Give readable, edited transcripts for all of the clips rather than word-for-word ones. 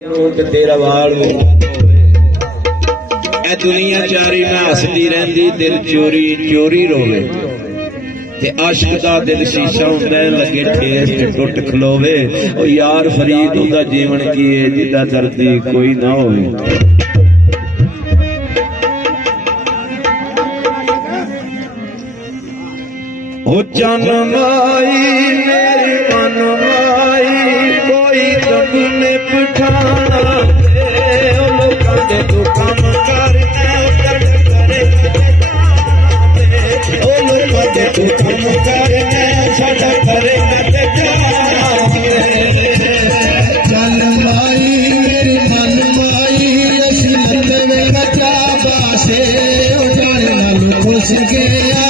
तेरा वाल ए दुनिया चारी मैं हसदी रहंदी दिल चोरी चोरी रोवे ते आशिक दा दिल शीशा हुंदा लगे ठेस ते टुट खलोवे ओ यार फरीद उदा जीवन की है जिदा दर्दी कोई ना होवे। ओ चन माई मेरी मन माई कोई रब ने पठाना लोकां दे तू काम करना करे ओ लोकां दे तू काम करना साडा करे ते चन माई मेरी मन माई असी लंदे वे बचा बासे ओ जाने नाल खुश गया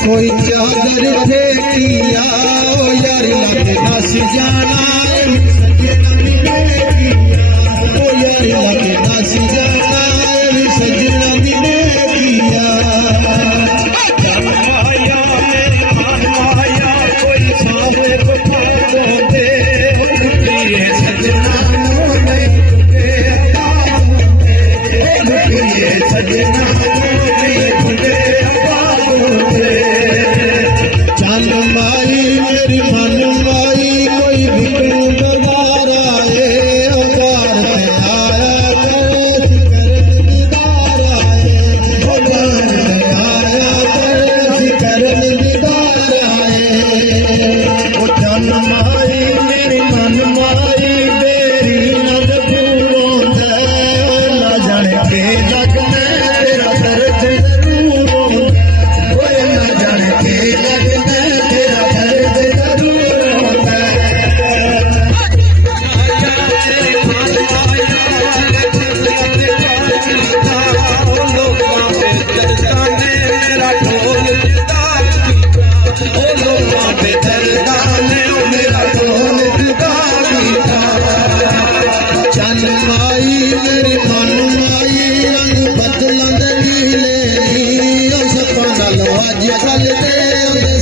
कोई चादर फेंकिया यार लगे नस जाना यार लगे नस जाना सजना मिले किया कोई सामने को दे सजना सजना आज